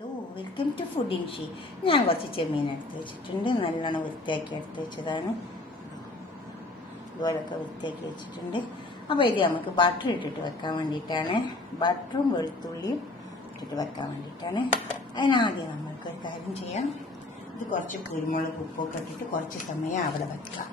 Hello, welcome to food in she. ഞാൻ കുറച്ച് ചെമ്മീൻ എടുത്ത് വെച്ചിട്ടുണ്ട്. നല്ലോണം വൃത്തിയാക്കി എടുത്ത് വെച്ചതാണ്. ഇതുപോലൊക്കെ വൃത്തിയാക്കി വെച്ചിട്ടുണ്ട്. അപ്പോൾ ഇത് നമുക്ക് ബട്ടർ ഇട്ടിട്ട് വെക്കാൻ വേണ്ടിയിട്ടാണ്. ബട്ടറും വെളുത്തുള്ളിയും ഇട്ടിട്ട് വെക്കാൻ വേണ്ടിയിട്ടാണ്. അതിനാദ്യം നമ്മൾക്കൊരു കാര്യം ചെയ്യാം. ഇത് കുറച്ച് കുരുമുളക് ഉപ്പൊക്കെ ഇട്ടിട്ട് കുറച്ച് സമയം അവിടെ വെക്കാം.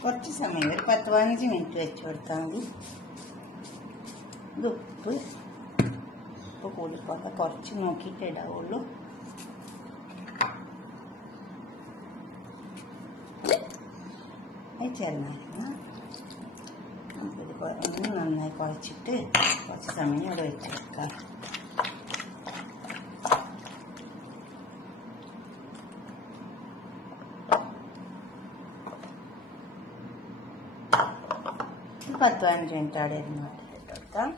കുറച്ച് സമയം ഒരു 10-15 മിനിറ്റ് വെച്ച് കൊടുത്താൽ മതി. ഇത് ഉപ്പ് കൂടിപ്പോക്കെ കുറച്ച് നോക്കിയിട്ട് ഇടാവുള്ളൂ. അത് ചെറുനാരങ്ങ നമുക്കിത് നന്നായി കുഴച്ചിട്ട് കുറച്ച് സമയം ഇവിടെ വെച്ച് കൊടുക്കാം. ഒരു 10-15 മിനിറ്റ് അവിടെ ഇരുന്ന് ഇട്ട് കൊടുക്കാം.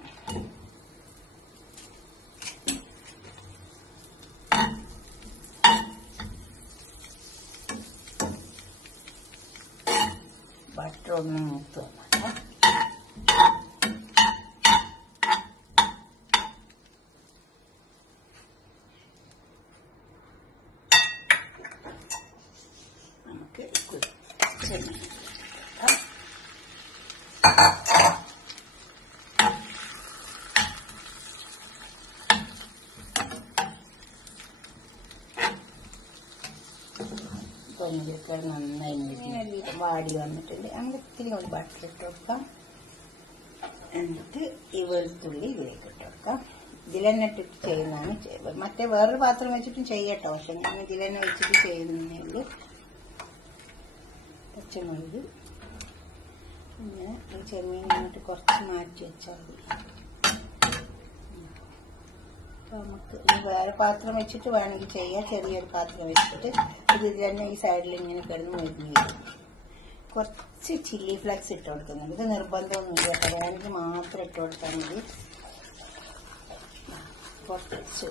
ബട്ടർ ഒന്ന് മൂത്ത് വന്നാൽ നമുക്ക് പൊന്നിലൊക്കെ നന്നായി വാടി വന്നിട്ടുണ്ട്. നമുക്ക് ഇത്തിരി കൊണ്ട് ബട്ടർ ഇട്ട് കൊടുക്കാം. എന്നിട്ട് ഈ വെളുത്തുള്ളി ഇതിലേക്ക് ഇട്ട് കൊടുക്കാം. ഇതിൽ തന്നെ ഇട്ടിട്ട് ചെയ്യുന്നതാണ്. മറ്റേ വേറൊരു പാത്രം വെച്ചിട്ടും ചെയ്യട്ടോ, പക്ഷെ ഞാൻ ഇതിൽ തന്നെ വെച്ചിട്ട് ചെയ്യുന്നേ ഉള്ളൂ. പച്ചമുളക് പിന്നെ ഈ ചെമ്മീൻ വന്നിട്ട് കുറച്ച് മാറ്റി വെച്ചാൽ മതി. അപ്പോൾ നമുക്ക് വേറെ പാത്രം വെച്ചിട്ട് വേണമെങ്കിൽ ചെയ്യാം. ചെറിയൊരു പാത്രം വെച്ചിട്ട് ഇതിൽ തന്നെ ഈ സൈഡിൽ ഇങ്ങനെ കിടന്ന് മുരിഞ്ഞ് വരും. കുറച്ച് ചില്ലി ഫ്ലെക്സ് ഇട്ട് കൊടുക്കുന്നുണ്ട്. ഇത് നിർബന്ധമൊന്നുമില്ല, വേണമെങ്കിൽ മാത്രം ഇട്ട് കൊടുത്താൽ മതി. കുറച്ച്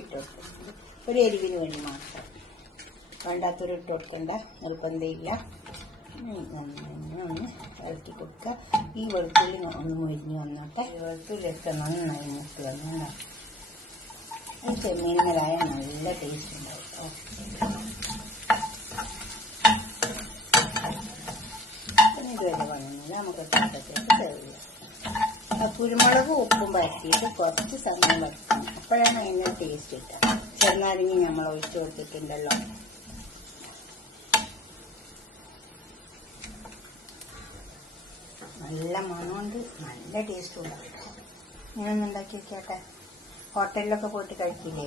ഇട്ട് കൊടുക്കുന്നുണ്ട്, ഒരു എരിവിന് വേണ്ടി മാത്രം. വേണ്ടാത്തൊരു ഇട്ട് കൊടുക്കണ്ട, നിർബന്ധമില്ല. ഒന്ന് ഇളക്കി കൊടുക്കുക. ഈ വെളുത്തുള്ളി ഒന്ന് മുരിഞ്ഞ് വന്നോട്ടെ. വെളുത്തുള്ളിയൊക്കെ നന്നായി മൂത്ത് വന്നു. ഈ ചെമ്മീന്മേലായ നല്ല ടേസ്റ്റ് ഉണ്ടാവും. ഇതുവരെ വന്നില്ല, നമുക്ക് പാത്രത്തേക്ക് സെർവ് ചെയ്യാം. കുരുമുളകും ഉപ്പും വരട്ടിയിട്ട് കുറച്ച് സമയം വയ്ക്കണം. അപ്പോഴാണ് അതിന് ടേസ്റ്റ് കിട്ടുക. ചെറുനാരങ്ങ നമ്മൾ ഒഴിച്ചു കൊടുത്തിട്ടുണ്ടല്ലോ. നല്ല മണമുണ്ട്, നല്ല ടേസ്റ്റും ഉണ്ടാവും. ഇങ്ങനൊന്ന് ഉണ്ടാക്കി വെക്കട്ടെ. ഹോട്ടലിലൊക്കെ പോയിട്ട് കഴിക്കില്ലേ,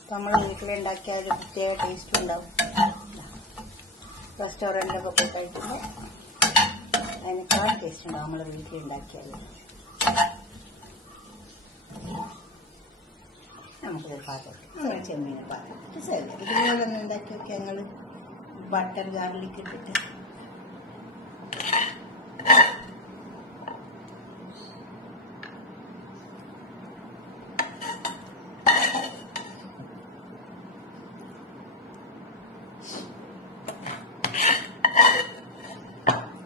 അപ്പം നമ്മൾ വീട്ടിലുണ്ടാക്കിയാൽ ഒരു പ്രത്യേക ടേസ്റ്റും ഉണ്ടാവും. റെസ്റ്റോറൻറ്റിലൊക്കെ പോയി കഴിക്കുമ്പോൾ അതിനേക്കാൾ ടേസ്റ്റ് ഉണ്ടാവും നമ്മൾ വീട്ടിലുണ്ടാക്കിയാൽ. നമുക്കൊരു പാത്രത്തിൽ ചെമ്മീനെ പാത്രത്തിൽ സെർവ് ചെയ്യാം. ഇതുപോലെ ഒന്ന് ഉണ്ടാക്കി വെക്കുക ഞങ്ങൾ. ബട്ടർ ഗാർലിക് ഇട്ടിട്ട്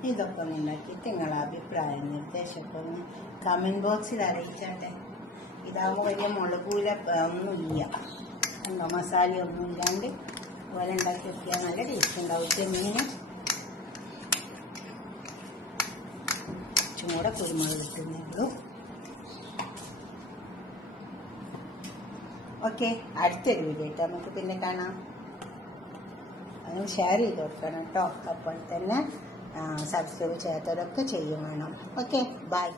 ഇതൊക്കെ ഒന്ന് ഉണ്ടാക്കിയിട്ട് നിങ്ങളെ അഭിപ്രായം നിർദ്ദേശമൊക്കെ ഒന്ന് കമൻറ്റ് ബോക്സിൽ അറിയിച്ചാട്ടെ. ഇതാകുമ്പോൾ വലിയ മുളകൂല ഒന്നുമില്ല, എന്താ മസാലയൊന്നും ഇല്ലാണ്ട് അതുപോലെ ഉണ്ടാക്കി വെക്കാൻ നല്ല ടേസ്റ്റ് ഉണ്ടാവും. ചെമ്മീന് ചൂടെ കുരുമുളക് കിട്ടുന്നേ ഉള്ളൂ. ഓക്കെ, അടുത്തൊരു വീഡിയോ ആയിട്ട് നമുക്ക് പിന്നെ കാണാം. അതിന് ഷെയർ ചെയ്ത് കൊടുക്കണം കേട്ടോ. അപ്പോൾ തന്നെ സബ്സ്ക്രൈബ് ചെയ്യാത്തവരൊക്കെ ചെയ്യും വേണം. Okay, by.